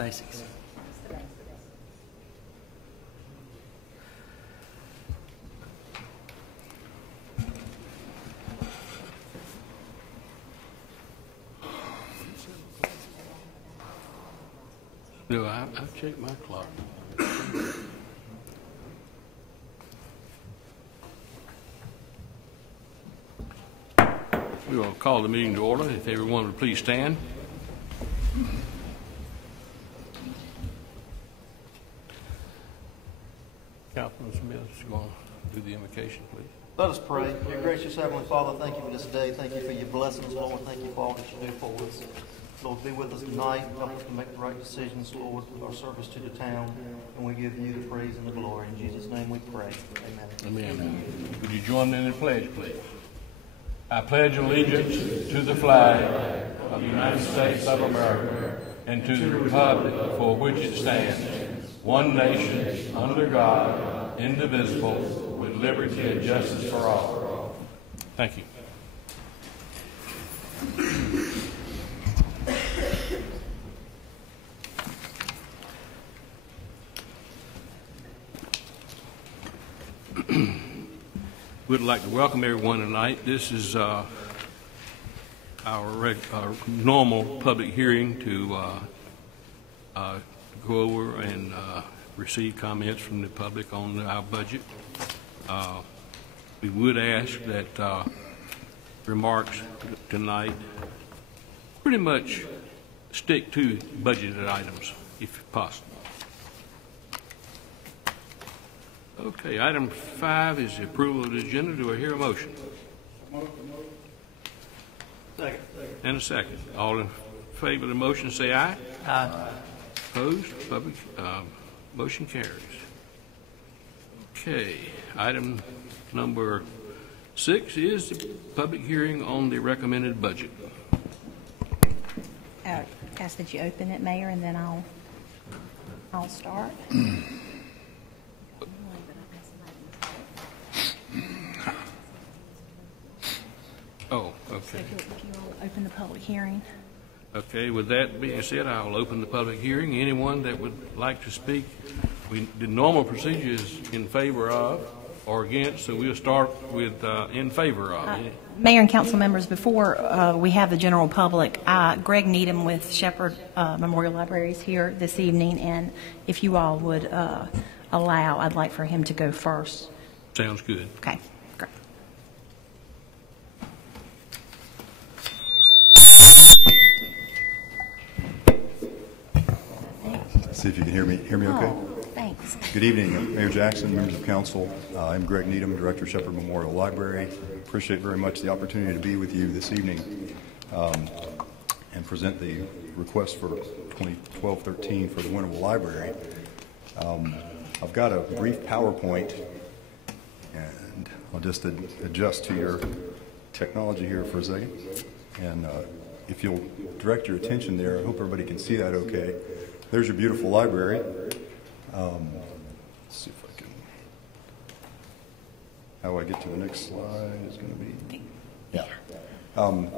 Basics. No, I've checked my clock. We will call the meeting to order. If everyone would please stand. Councilman Smith is going to do the invocation, please. Let us pray. Dear gracious Heavenly Father, thank you for this day. Thank you for your blessings, Lord. Thank you for all that you do for us. Lord, be with us tonight. Help us to make the right decisions, Lord, our service to the town. And we give you the praise and the glory. In Jesus' name we pray. Amen. Amen. Would you join me in the pledge, please? I pledge allegiance to the flag of the United States of America and to the republic for which it stands, one nation, under God, indivisible, with liberty and justice for all. Thank you. We'd like to welcome everyone tonight. This is our normal public hearing to go over and receive comments from the public on our budget. We would ask that remarks tonight pretty much stick to budgeted items, if possible. Okay, item 5 is the approval of the agenda. Do I hear a motion? Second. And a second. All in favor of the motion say aye. Aye. Opposed? Motion carries. Okay, item number 6 is the public hearing on the recommended budget. Ask that you open it, Mayor, and then I'll start. Oh, So okay. if you will open the public hearing. Okay, with that being said, I'll open the public hearing. Anyone that would like to speak, the normal procedure is in favor of or against, so we'll start with in favor of. Mayor and council members, before we have the general public, Greg Needham with Shepherd Memorial Library is here this evening, and if you all would allow, I'd like for him to go first. Sounds good. Okay, great. See if you can hear me okay? Oh, thanks. Good evening, Mayor Jackson, members of council. I'm Greg Needham, Director of Shepherd Memorial Library. Appreciate very much the opportunity to be with you this evening and present the request for 2012-13 for the Winterville Library. I've got a brief PowerPoint, and I'll just adjust to your technology here for a second. And if you'll direct your attention there, I hope everybody can see that okay. There's your beautiful library. Let's see if I can. How do I get to the next slide? Is going to be. Yeah.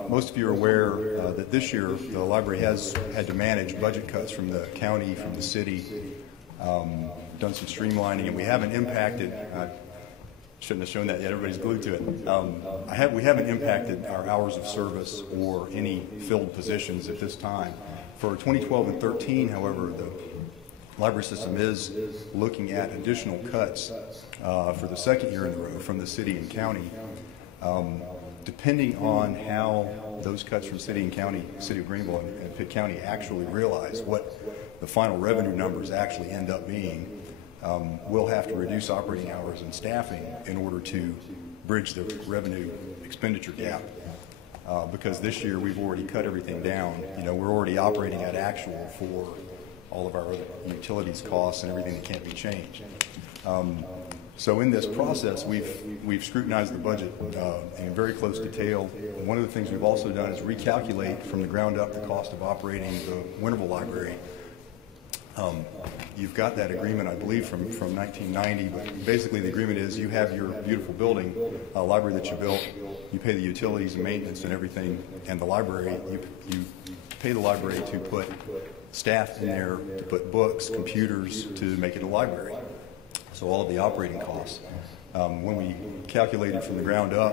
Most of you are aware that this year the library has had to manage budget cuts from the county, from the city, done some streamlining, and we haven't impacted. Shouldn't have shown that yet. Everybody's glued to it. We haven't impacted our hours of service or any filled positions at this time. For 2012 and 13, however, the library system is looking at additional cuts for the second year in a row from the city and county. Depending on how those cuts from city and county, City of Greenville and Pitt County actually realize what the final revenue numbers actually end up being, we'll have to reduce operating hours and staffing in order to bridge the revenue expenditure gap. Because this year we've already cut everything down. You know, we're already operating at actual for all of our other utilities costs and everything that can't be changed. So in this process, we've scrutinized the budget in very close detail. One of the things we've also done is recalculate from the ground up the cost of operating the Winterville Library. You've got that agreement, I believe, from 1990, but basically the agreement is you have your beautiful building, library that you built, you pay the utilities and maintenance and everything, and the library, you pay the library to put staff in there, to put books, computers, to make it a library. So all of the operating costs. When we calculated from the ground up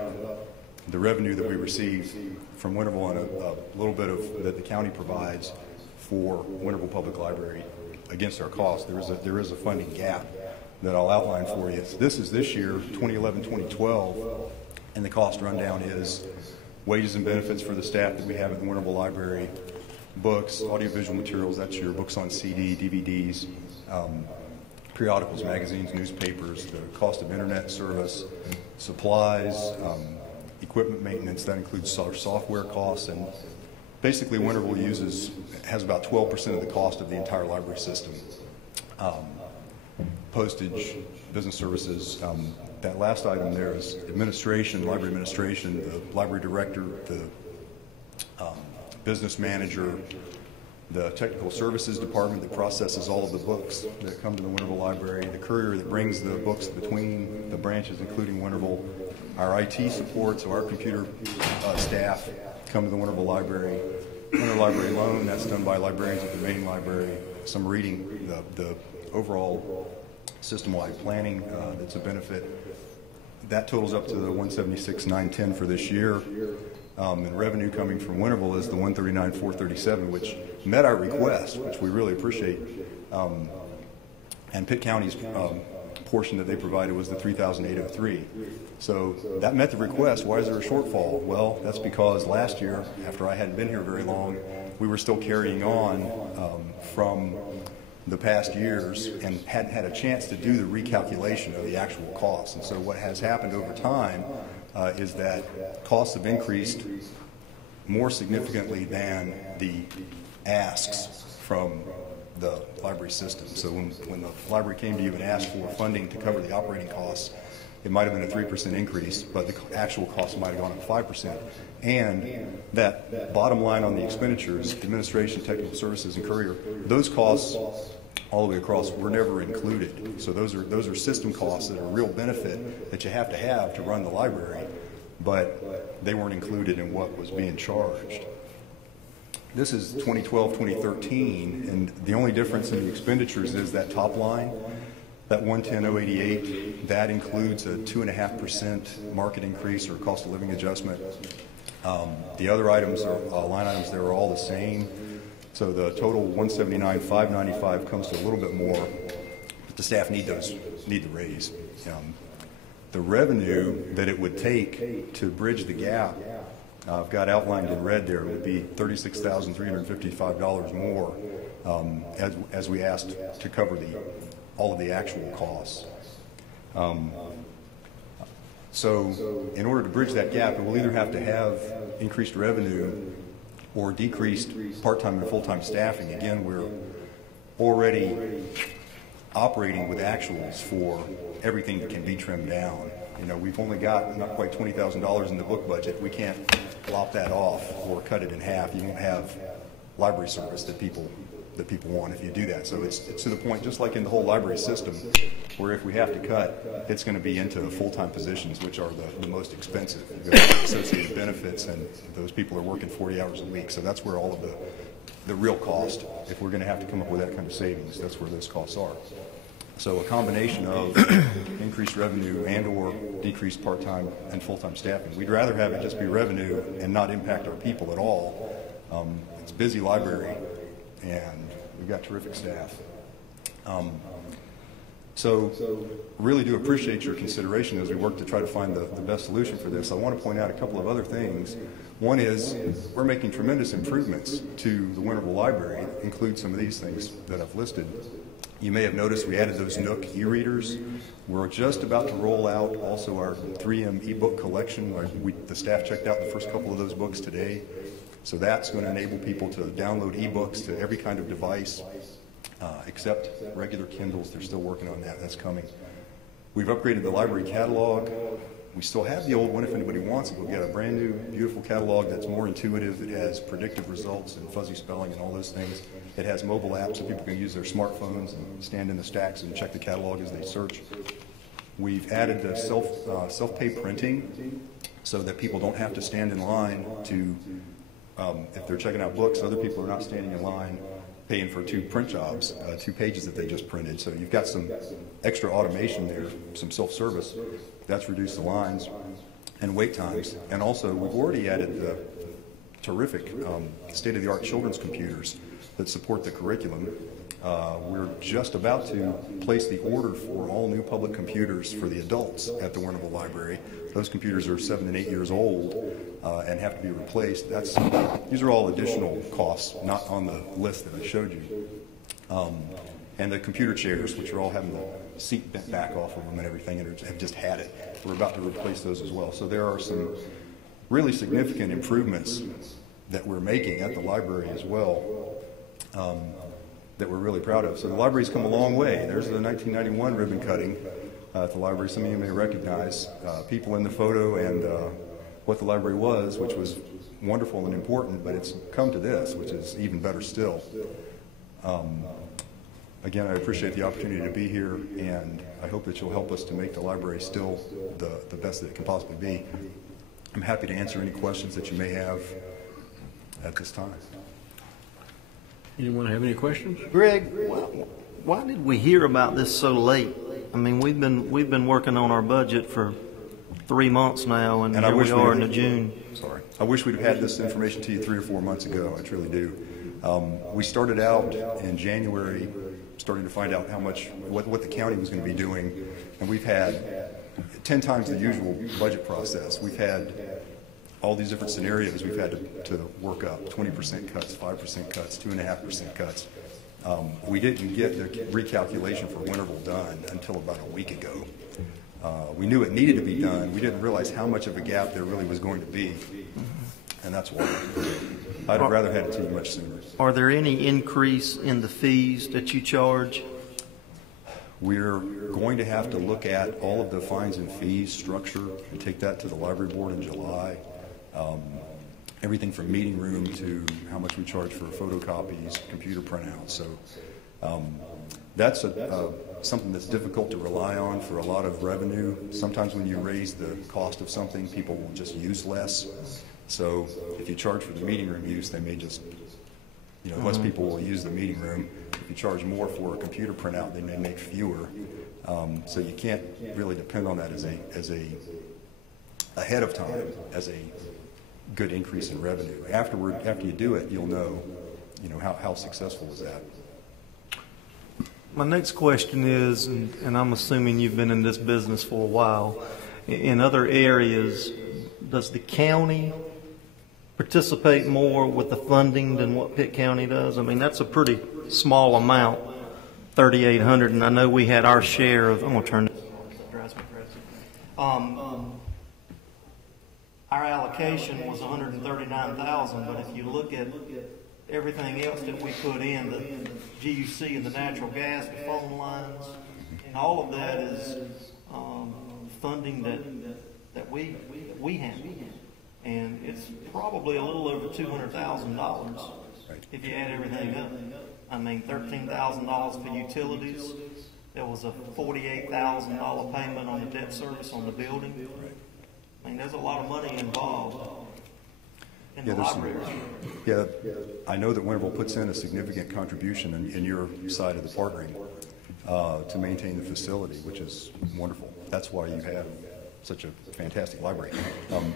the revenue that we receive from Winterville and a little bit of that the county provides for Winterville Public Library against our costs, there is a funding gap that I'll outline for you. This is this year, 2011, 2012, and the cost rundown is wages and benefits for the staff that we have at the Winterville Library, books, audiovisual materials, that's your books on CD, DVDs, periodicals, magazines, newspapers, the cost of internet service, supplies, equipment maintenance, that includes our software costs, and basically Winterville has about 12% of the cost of the entire library system. Postage, business services, that last item there is administration, library administration, the library director, the business manager, the technical services department that processes all of the books that come to the Winterville Library, the courier that brings the books between the branches, including Winterville, our IT support, so our computer staff come to the Winterville Library, interlibrary loan, that's done by librarians at the main library, some reading, the overall system-wide planning that's a benefit. That totals up to the $176,910 for this year. And revenue coming from Winterville is the $139,437, which met our request, which we really appreciate. And Pitt County's portion that they provided was the $3,803. So that met the request. Why is there a shortfall? Well, that's because last year, after I hadn't been here very long, we were still carrying on from the past years and hadn't had a chance to do the recalculation of the actual costs. And so what has happened over time is that costs have increased more significantly than the asks from the library system. So when the library came to you and asked for funding to cover the operating costs, it might have been a 3% increase, but the actual costs might have gone up 5%. And that bottom line on the expenditures, administration, technical services, and courier, those costs all the way across were never included. So those are system costs that are a real benefit that you have to run the library, but they weren't included in what was being charged. This is 2012, 2013, and the only difference in the expenditures is that top line, that 110,088, that includes a 2.5% market increase or cost of living adjustment. The other items, line items, there are all the same. So the total 179,595 comes to a little bit more, but the staff need the raise. The revenue that it would take to bridge the gap, I've got outlined in red there, would be $36,355 more as we asked to cover all of the actual costs. So in order to bridge that gap, we'll either have to have increased revenue or decreased part-time and full-time staffing. Again, we're already operating with actuals for everything that can be trimmed down. You know, we've only got not quite $20,000 in the book budget. We can't lop that off or cut it in half. You won't have library service that people want if you do that. So it's to the point, just like in the whole library system, where if we have to cut, it's going to be into full-time positions, which are the most expensive. You've got associated benefits, and those people are working 40 hours a week. So that's where all of the real cost, if we're going to have to come up with that kind of savings, that's where those costs are. So a combination of increased revenue and or decreased part-time and full-time staffing. We'd rather have it just be revenue and not impact our people at all. It's a busy library, and we've got terrific staff. So really do appreciate your consideration as we work to try to find the best solution for this. I want to point out a couple of other things. One is we're making tremendous improvements to the Winterville Library, include some of these things that I've listed. You may have noticed we added those Nook e-readers. We're just about to roll out also our 3M e-book collection. The staff checked out the first couple of those books today. So that's going to enable people to download e-books to every kind of device except regular Kindles. They're still working on that. That's coming. We've upgraded the library catalog. We still have the old one if anybody wants it. We've got a brand new, beautiful catalog that's more intuitive. It has predictive results and fuzzy spelling and all those things. It has mobile apps so people can use their smartphones and stand in the stacks and check the catalog as they search. We've added the self-pay printing so that people don't have to stand in line to if they're checking out books, other people are not standing in line paying for 2 print jobs, 2 pages that they just printed. So you've got some extra automation there, some self-service. That's reduced the lines and wait times. And also, we've already added the terrific state-of-the-art children's computers that support the curriculum. We're just about to place the order for all new public computers for the adults at the Warrenville Library. Those computers are 7 and 8 years old and have to be replaced. These are all additional costs, not on the list that I showed you. And the computer chairs, which are all having the seat bent back off of them and everything, and have just had it. We're about to replace those as well. So there are some really significant improvements that we're making at the library as well that we're really proud of. So the library's come a long way. There's the 1991 ribbon cutting at the library. Some of you may recognize people in the photo and what the library was, which was wonderful and important, but it's come to this, which is even better still. Again, I appreciate the opportunity to be here, and I hope that you'll help us to make the library still the best that it can possibly be. I'm happy to answer any questions that you may have at this time. Anyone have any questions? Greg, why did we hear about this so late? I mean, we've been working on our budget for 3 months now, and here we are into June. Sorry. I wish we'd have had this information to you 3 or 4 months ago. I truly do. We started out in January starting to find out what the county was going to be doing, and we've had 10 times the usual budget process. We've had all these different scenarios we've had to work up, 20% cuts, 5% cuts, 2.5% cuts. We didn't get the recalculation for Winterville done until about a week ago. We knew it needed to be done. We didn't realize how much of a gap there really was going to be, and that's why. I'd have rather had it to you much sooner. Are there any increase in the fees that you charge? We're going to have to look at all of the fines and fees structure and take that to the library board in July. Everything from meeting room to how much we charge for photocopies, computer printouts. So that's something that's difficult to rely on for a lot of revenue. Sometimes when you raise the cost of something, people will just use less. So if you charge for the meeting room use, they may just, less people will use the meeting room. If you charge more for a computer printout, they may make fewer. So you can't really depend on that as a ahead of time as a good increase in revenue. After you do it, you'll know, how successful is that. My next question is, and I'm assuming you've been in this business for a while, in other areas, does the county participate more with the funding than what Pitt County does? I mean, that's a pretty small amount, $3,800, and I know we had our share of, I'm going to turn this. Our allocation was $139,000, but if you look at everything else that we put in, the GUC and the natural gas, the phone lines, and all of that is funding that we handle. And it's probably a little over $200,000 if you add everything up. I mean, $13,000 for utilities. There was a $48,000 payment on the debt service on the building. I mean, there's a lot of money involved in the library. I know that Winterville puts in a significant contribution in your side of the partnering to maintain the facility, which is wonderful. That's why you have such a fantastic library.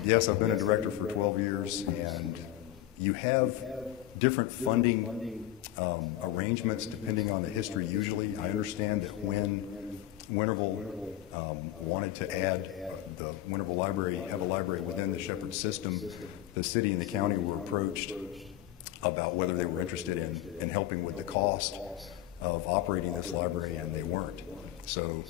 Yes, I've been a director for 12 years, and you have different funding arrangements depending on the history usually. I understand that when Winterville wanted to add the Winterville Library, have a library within the Shepherd system, the city and the county were approached about whether they were interested in helping with the cost of operating this library, and they weren't. So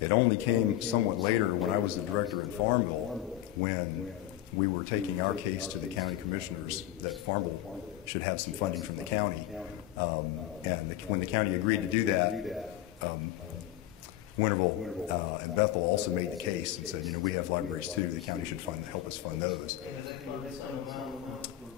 it only came somewhat later when I was the director in Farmville, when we were taking our case to the county commissioners that Farmville should have some funding from the county. When the county agreed to do that, Winterville and Bethel also made the case and said, we have libraries too. The county should help us fund those.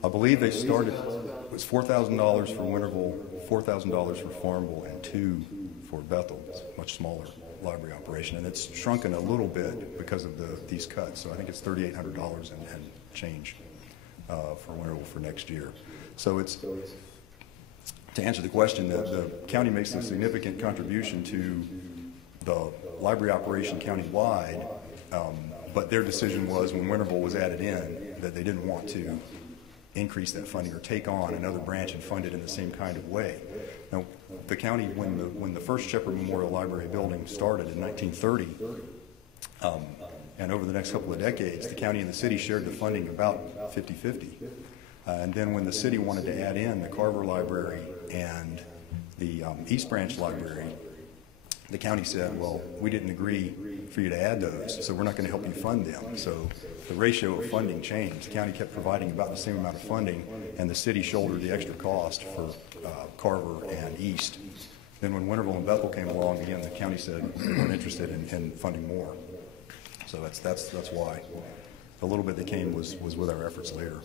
I believe they started, it was $4,000 for Winterville, $4,000 for Farmville, and $2,000 for Bethel. It's a much smaller library operation, and it's shrunken a little bit because of these cuts. So I think it's $3,800 and change. for Winterville for next year. So it's, to answer the question, the county makes a significant contribution to the library operation countywide, but their decision was when Winterville was added in that they didn't want to increase that funding or take on another branch and fund it in the same kind of way. Now, the county, when the first Shepherd Memorial Library building started in 1930, and over the next couple of decades, the county and the city shared the funding about 50-50. And then when the city wanted to add in the Carver Library and the East Branch Library, the county said, well, we didn't agree for you to add those, so we're not going to help you fund them. So the ratio of funding changed. The county kept providing about the same amount of funding, and the city shouldered the extra cost for Carver and East. Then when Winterville and Bethel came along, again, the county said we weren't interested in funding more. So that's why the little bit that came was with our efforts later.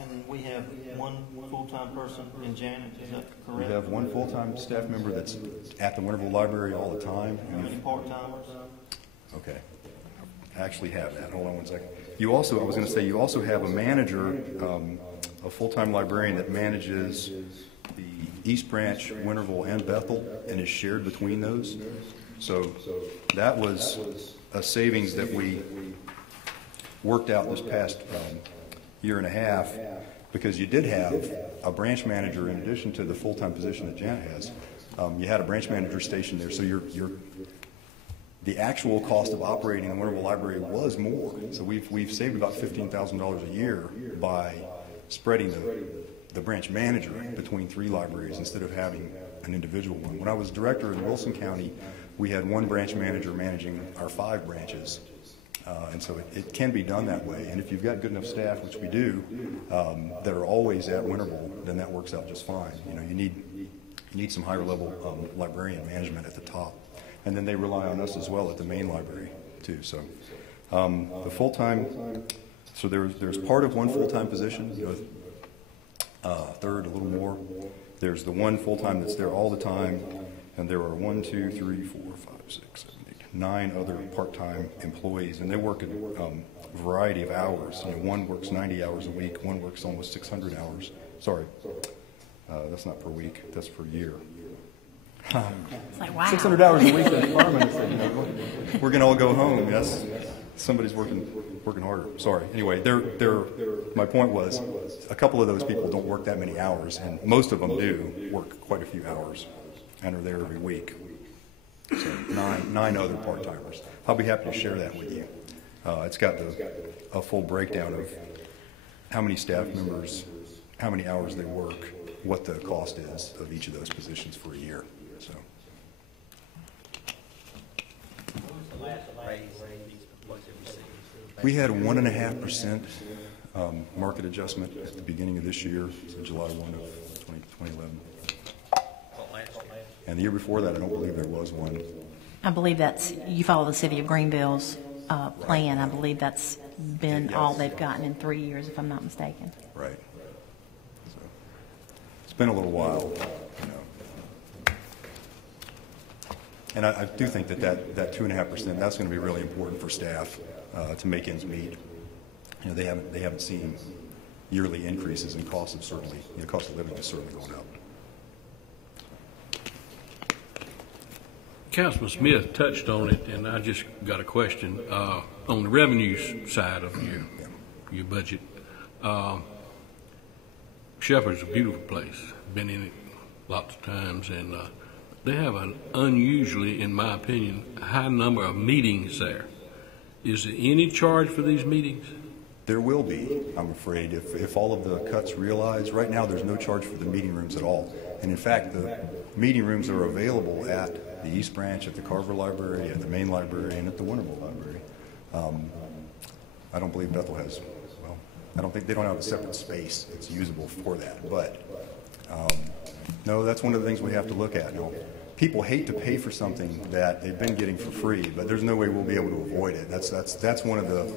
And we have one full-time person in Janet, is that correct? We have one full-time staff member that's at the Winterville Library all the time. How many part-timers? Okay. I actually have that. Hold on one second. You also, I was going to say, you also have a manager, a full-time librarian that manages the East Branch, Winterville, and Bethel, and is shared between those. So that was a savings that we worked out this past year and a half, because you did have a branch manager in addition to the full-time position that Janet has. You had a branch manager stationed there, so the actual cost of operating the Winterville Library was more. So we've saved about $15,000 a year by spreading the branch manager between 3 libraries instead of having an individual one. When I was director in Wilson County, we had one branch manager managing our 5 branches. And so it can be done that way. And if you've got good enough staff, which we do, that are always at Winterville, then that works out just fine. You know, you need some higher level librarian management at the top. And then they rely on us as well at the main library too. So the full-time, so there's part of one full-time position, you know, third, a little more. There's the one full-time that's there all the time, and there are 1, 2, 3, 4, 5, 6, 7, 8, 9 other part-time employees, and they work a variety of hours. You know, one works 90 hours a week, one works almost 600 hours. Sorry, that's not per week, that's per year. It's like, wow. 600 hours a week, the department said, you know, we're going to all go home. Yes, somebody's working harder. Sorry. Anyway, my point was a couple of those people don't work that many hours, and most of them do work quite a few hours and are there every week. So 9 other part-timers. I'll be happy to share that with you. It's got a full breakdown of how many staff members, how many hours they work, what the cost is of each of those positions for a year. So. What was the last raise these employees have received? We had a 1.5% market adjustment at the beginning of this year, so July 1 of 2011. And the year before that, I don't believe there was one. I believe you follow the City of Greenville's plan. I believe that's been all they've gotten in 3 years, if I'm not mistaken. Right. So it's been a little while, you know. And I do think that 2.5%, that's going to be really important for staff to make ends meet. You know, they haven't seen yearly increases in cost of cost of living is certainly going up. Councilman Smith touched on it, and I just got a question on the revenue side of your budget. Shepherd's a beautiful place. Been in it lots of times, and they have an unusually, in my opinion, high number of meetings there. Is there any charge for these meetings? There will be, I'm afraid, if all of the cuts realize. Right now, there's no charge for the meeting rooms at all. And in fact, the meeting rooms are available at the East Branch, at the Carver Library, at the main library, and at the Winterville Library. I don't believe Bethel has, well, I don't think they don't have a separate space that's usable for that. But no, that's one of the things we have to look at. Now, people hate to pay for something that they've been getting for free, but there's no way we'll be able to avoid it. That's one of the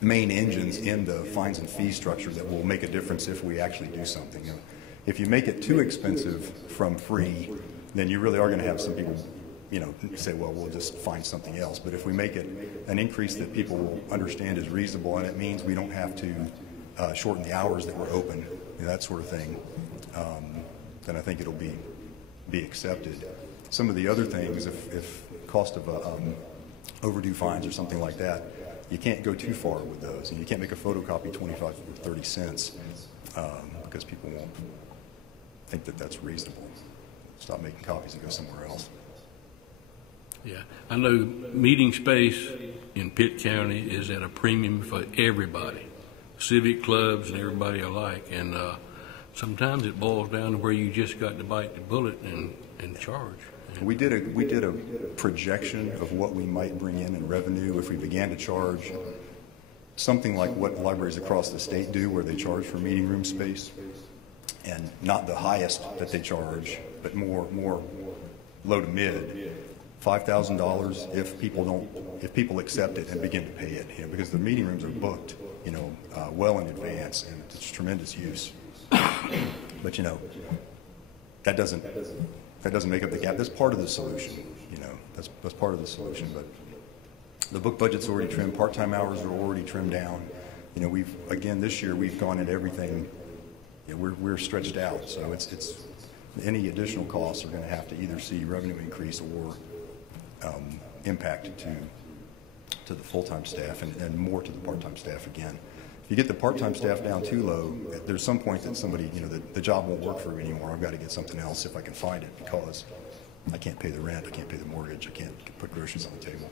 main engines in the fines and fee structure that will make a difference if we actually do something. You know, if you make it too expensive from free, then you really are going to have some people, you know, say, well, we'll just find something else. But if we make it an increase that people will understand is reasonable, and it means we don't have to shorten the hours that we're open, that sort of thing, then I think it'll be accepted. Some of the other things, if cost of overdue fines or something like that, you can't go too far with those. And you can't make a photocopy 25 or 30 cents because people won't think that that's reasonable. Stop making copies and go somewhere else. Yeah, I know meeting space in Pitt County is at a premium for everybody, civic clubs and everybody alike, and sometimes it boils down to where you just got to bite the bullet and charge. We did a projection of what we might bring in revenue if we began to charge something like what libraries across the state do, where they charge for meeting room space, and not the highest that they charge, but more low to mid. $5,000 if people accept it and begin to pay it, because the meeting rooms are booked, well in advance, and it's tremendous use. But that doesn't make up the gap. That's part of the solution. That's part of the solution. But the book budget's already trimmed. Part-time hours are already trimmed down. This year we've gone at everything. We're stretched out. So it's any additional costs are going to have to either see revenue increase or impact to the full-time staff and more to the part-time staff again. If you get the part-time staff down too low, there's some point that somebody, the job won't work for me anymore. I've got to get something else if I can find it, because I can't pay the rent, I can't pay the mortgage, I can't put groceries on the table.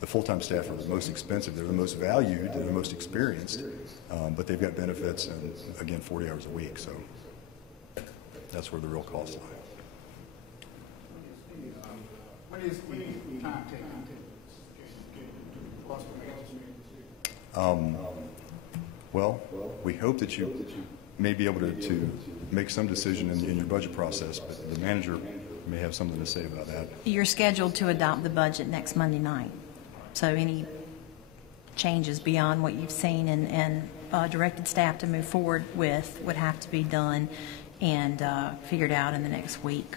The full-time staff are the most expensive, they're the most valued, they're the most experienced, but they've got benefits and, again, 40 hours a week, so that's where the real costs lie. What is the time taken to plus well, we hope that you may be able to make some decision in your budget process, but the manager may have something to say about that. You're scheduled to adopt the budget next Monday night. So any changes beyond what you've seen and directed staff to move forward with would have to be done and figured out in the next week,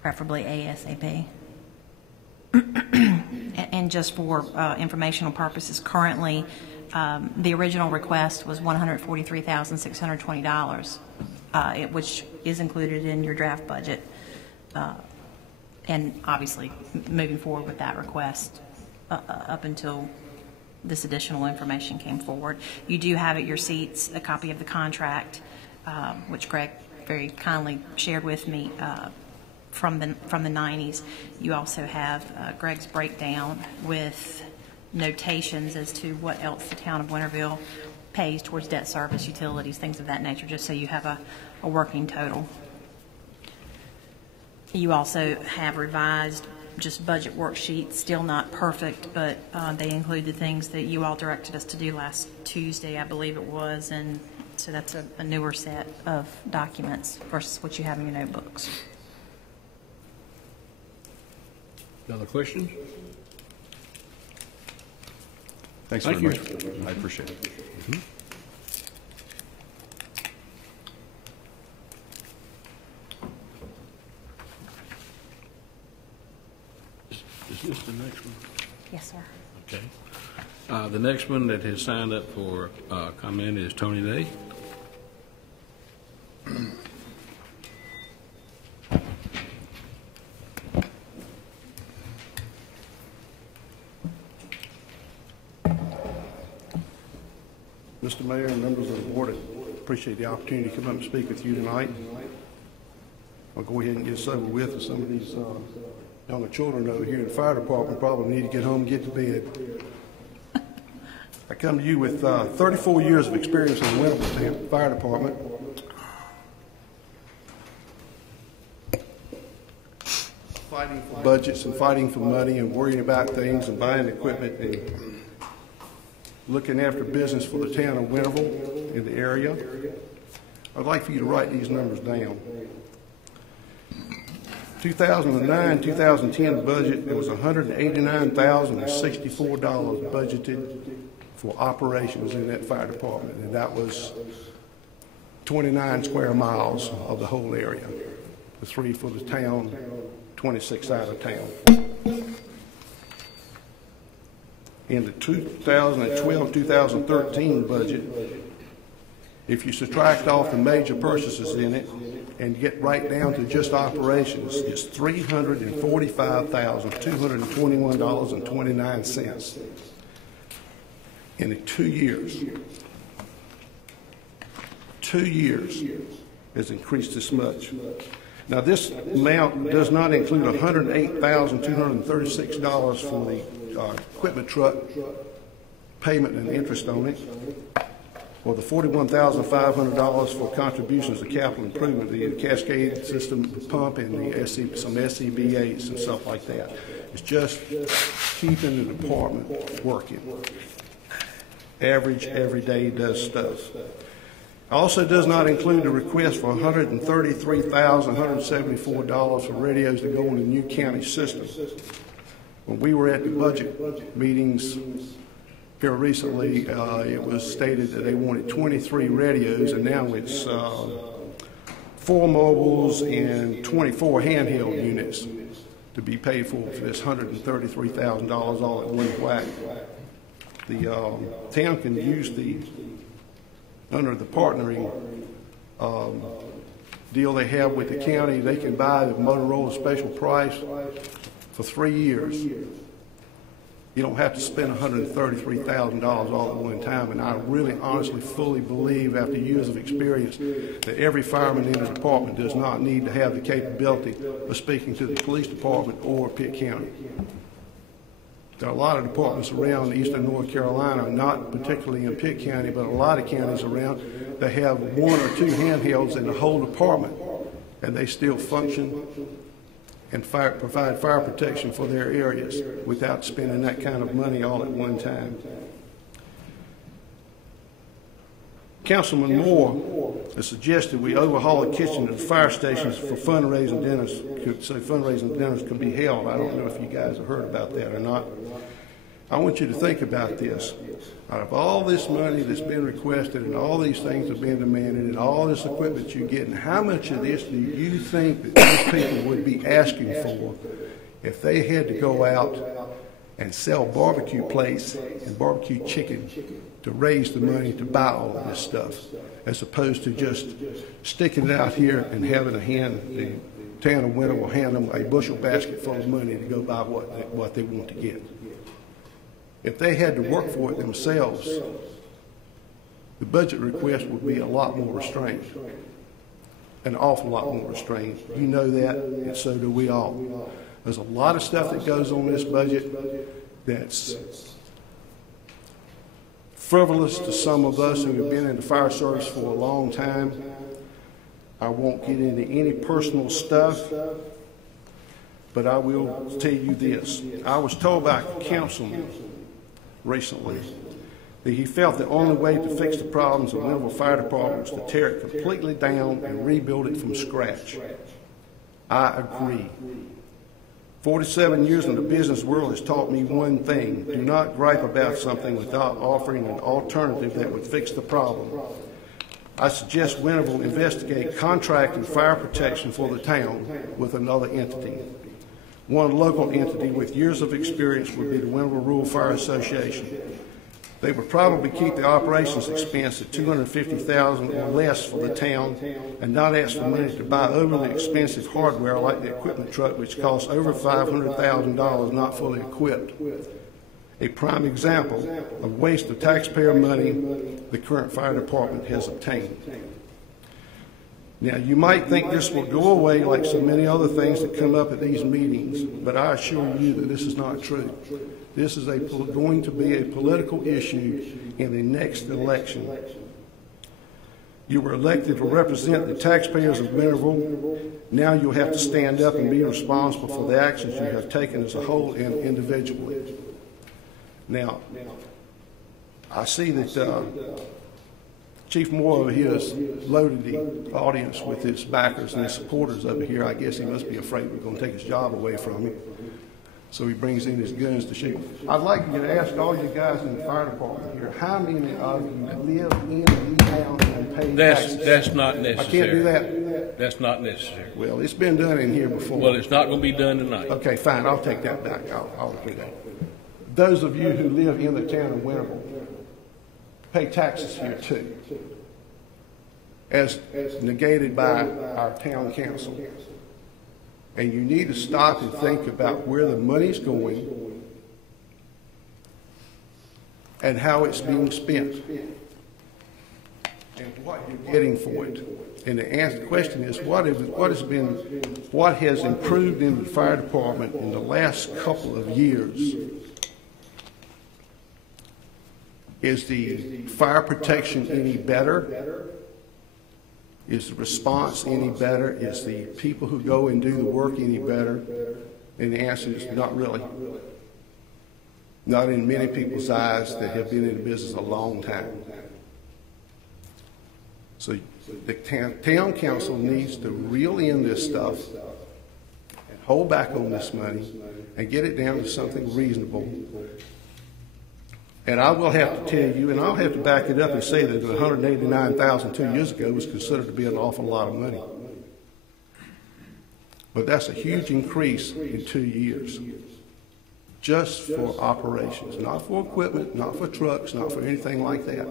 preferably ASAP. And just for informational purposes, currently the original request was $143,620, which is included in your draft budget. And obviously moving forward with that request up until this additional information came forward. You do have at your seats a copy of the contract, which Greg very kindly shared with me from the 90s. You also have Greg's breakdown with notations as to what else the town of Winterville pays towards debt service, utilities, things of that nature, just so you have a working total. You also have revised just budget worksheets, still not perfect, but they include the things that you all directed us to do last Tuesday, I believe it was, and so that's a newer set of documents versus what you have in your notebooks. Another question? Thanks Thank very you. much. I appreciate it. Mm-hmm. Is this the next one? Yes, sir. Okay. The next one that has signed up for comment is Tony Day. Mr. Mayor and members of the board, I appreciate the opportunity to come up and speak with you tonight. I'll go ahead and get this over with. Some of these younger children over here in the fire department probably need to get home and get to bed. I come to you with 34 years of experience in the Winterville Fire Department. Fighting for budgets and fighting for money and worrying about things and buying equipment and looking after business for the town of Winterville in the area. I'd like for you to write these numbers down. 2009-2010 budget, it was $189,064 budgeted for operations in that fire department, and that was 29 square miles of the whole area. The 3 for the town, 26 out of town. in the 2012-2013 budget, if you subtract off the major purchases in it and get right down to just operations, it's $345,221.29 in 2 years. 2 years has increased this much. Now, this amount does not include $108,236 for the equipment truck payment and interest on it, or the $41,500 for contributions to capital improvement, the Cascade system pump and the some SCBAs and stuff like that. It's just keeping the department working. Average, everyday does stuff. Also does not include the request for $133,174 for radios to go in the new county system. When we were at the budget meetings here recently, it was stated that they wanted 23 radios, and now it's 4 mobiles and 24 handheld units to be paid for this $133,000 all at one whack. The town can use under the partnering deal they have with the county, they can buy the Motorola special price for 3 years. You don't have to spend $133,000 all at one time, and I really honestly fully believe after years of experience that every fireman in the department does not need to have the capability of speaking to the police department or Pitt County. There are a lot of departments around eastern North Carolina, not particularly in Pitt County, but a lot of counties around that have 1 or 2 handhelds in the whole department, and they still function and provide fire protection for their areas without spending that kind of money all at one time. Councilman Moore has suggested we overhaul the kitchen at the fire stations for fundraising dinners, so fundraising dinners can be held. I don't know if you guys have heard about that or not. I want you to think about this. Out of all this money that's been requested and all these things have been demanded and all this equipment you're getting, how much of this do you think that these people would be asking for if they had to go out and sell barbecue plates and barbecue chicken to raise the money to buy all of this stuff, as opposed to just sticking it out here and having the town of Winter will hand them a bushel basket full of money to go buy what they want to get. If they had to work for it themselves, the budget request would be a lot more restrained, an awful lot more restrained. You know that, and so do we all. There's a lot of stuff that goes on this budget that's frivolous to some of us who have been in the fire service for a long time. I won't get into any personal stuff, but I will tell you this. I was told by a councilman recently that he felt the only way to fix the problems of the Winterville Fire Department was to tear it completely down and rebuild it from scratch. I agree. 47 years in the business world has taught me one thing: do not gripe about something without offering an alternative that would fix the problem. I suggest Winterville investigate contracting fire protection for the town with another entity. One local entity with years of experience would be the Winterville Rural Fire Association. They would probably keep the operations expense at $250,000 or less for the town and not ask for money to buy overly expensive hardware like the equipment truck, which costs over $500,000 not fully equipped. A prime example of waste of taxpayer money the current fire department has obtained. Now, you might think this will go away like so many other things that come up at these meetings, but I assure you that this is not true. This is going to be a political issue in the next election. You were elected to represent the taxpayers of Winterville. Now you'll have to stand up and be responsible for the actions you have taken as a whole and individually. Now, I see that Chief Moore over here has loaded the audience with his backers and his supporters over here. I guess he must be afraid we're going to take his job away from him. So he brings in his guns to shoot. I'd like you to ask all you guys in the fire department here, how many of you live in the town and pay taxes? That's not necessary. I can't do that? That's not necessary. Well, it's been done in here before. Well, it's not going to be done tonight. Okay, fine. I'll take that back. I'll do that. those of you who live in the town of Winterville pay taxes here too, as negated by our town council. And you need to stop and think about where the money's going and how it's being spent and what you're getting for it. And the question is, what has improved in the fire department in the last couple of years? Is the fire protection any better? Is the response any better? Is the people who go and do the work any better? And the answer is not really. Not in many people's eyes that have been in the business a long time. So the town council needs to reel in this stuff and hold back on this money and get it down to something reasonable. And I will have to tell you, and I'll have to back it up and say that $189,000 2 years ago was considered to be an awful lot of money. But that's a huge increase in 2 years, just for operations, not for equipment, not for trucks, not for anything like that.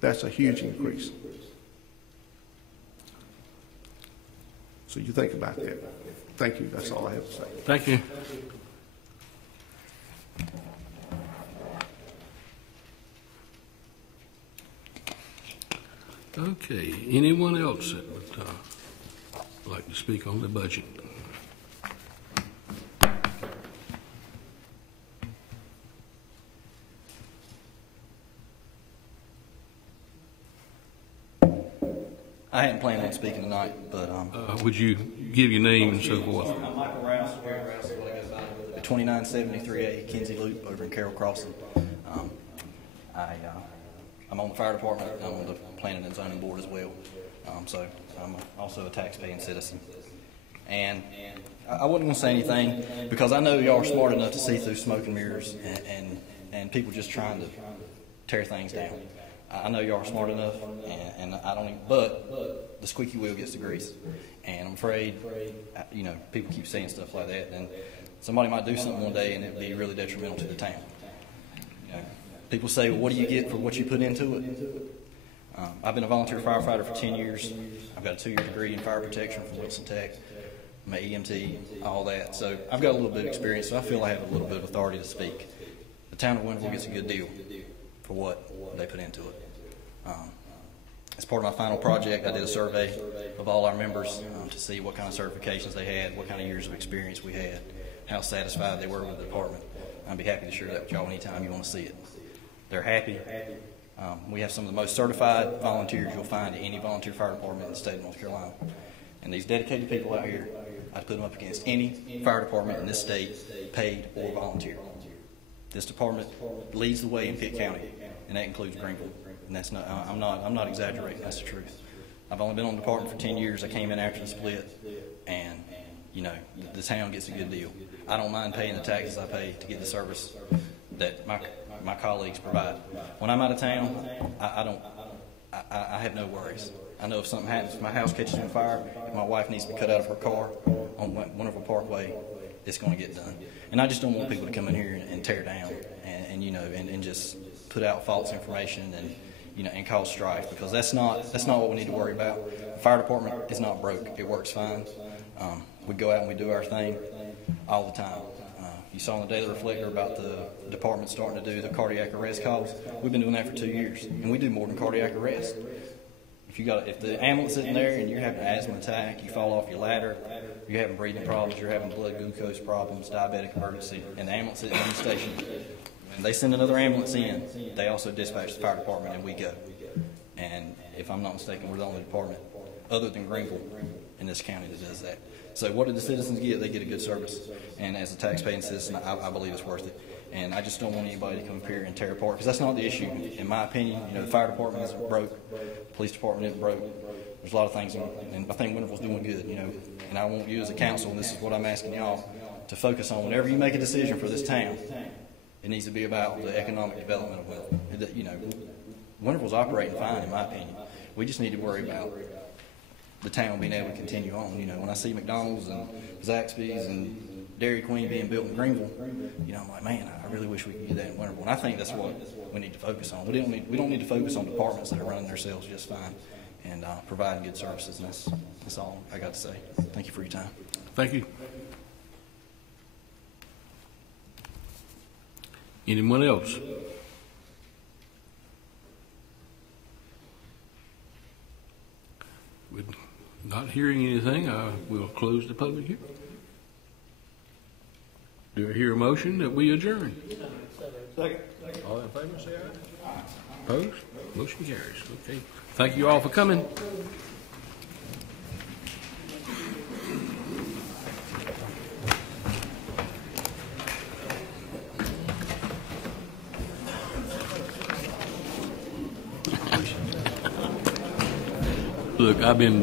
That's a huge increase. So you think about that. Thank you. That's all I have to say. Thank you. Okay, anyone else that would like to speak on the budget? I hadn't planned on speaking tonight, but Would you give your name and so forth? I'm Michael Rouse, Jerry Rouse, is what I go by. The 2973A Kinsey Loop over in Carroll Crossing. I'm on the fire department. I'm on the planning and zoning board as well. So I'm also a tax-paying citizen. And I wasn't going to say anything because I know y'all are smart enough to see through smoke and mirrors and people just trying to tear things down. I know y'all are smart enough, and I don't even, but the squeaky wheel gets the grease. And I'm afraid, you know, people keep saying stuff like that, and somebody might do something one day and it'd be really detrimental to the town. You know, people say, well, what do you get for what you put into it? I've been a volunteer firefighter for 10 years. I've got a 2-year degree in fire protection from Wilson Tech. I'm an EMT, all that. So I've got a little bit of experience, so I feel I have a little bit of authority to speak. The town of Winterville gets a good deal for what they put into it. As part of my final project, I did a survey of all our members to see what kind of certifications they had, what kind of years of experience we had, how satisfied they were with the department. I'd be happy to share that with y'all anytime you want to see it. They're happy. We have some of the most certified volunteers you'll find in any volunteer fire department in the state of North Carolina. And these dedicated people out here, I'd put them up against any fire department in this state, paid or volunteer. This department leads the way in Pitt County, and that includes Greenville. And that's not, I'm not exaggerating, that's the truth. I've only been on the department for 10 years. I came in after the split, and, you know, the town gets a good deal. I don't mind paying the taxes I pay to get the service that my colleagues provide. When I'm out of town, I have no worries. I know if something happens, if my house catches on fire, if my wife needs to be cut out of her car on Winterville Parkway, it's going to get done. And I just don't want people to come in here and tear down and you know, and just put out false information and, you know, and cause strife, because that's not what we need to worry about. The fire department is not broke. It works fine. We go out and we do our thing all the time. You saw in the Daily Reflector about the department starting to do the cardiac arrest calls. We've been doing that for 2 years, and we do more than cardiac arrest. If the ambulance isn't there and you're having an asthma attack, you fall off your ladder, you're having breathing problems, you're having blood glucose problems, diabetic emergency, and the ambulance isn't on the station, when they send another ambulance in, they also dispatch the fire department and we go. And if I'm not mistaken, we're the only department other than Greenville in this county that does that. So what do the citizens get? They get a good service. And as a tax-paying citizen, I believe it's worth it. And I just don't want anybody to come up here and tear apart, because that's not the issue. In my opinion, you know, the fire department isn't broke, the police department isn't broke. There's a lot of things, and I think Winterville's doing good, you know. And I want you as a council, and this is what I'm asking y'all, to focus on. Whenever you make a decision for this town, it needs to be about the economic development of Winterville. You know, Winterville's operating fine, in my opinion. We just need to worry about the town being able to continue on. You know, when I see McDonald's and Zaxby's and Dairy Queen being built in Greenville, I'm like, man, I really wish we could get that in Winterville. And I think that's what we need to focus on. We don't need to focus on departments that are running themselves just fine and providing good services. And that's all I got to say. Thank you for your time. Thank you. Anyone else? With not hearing anything, I will close the public hearing. Do I hear a motion that we adjourn? Second. All in favor, say aye. Opposed? Motion carries. Okay. Thank you all for coming. Look, I've been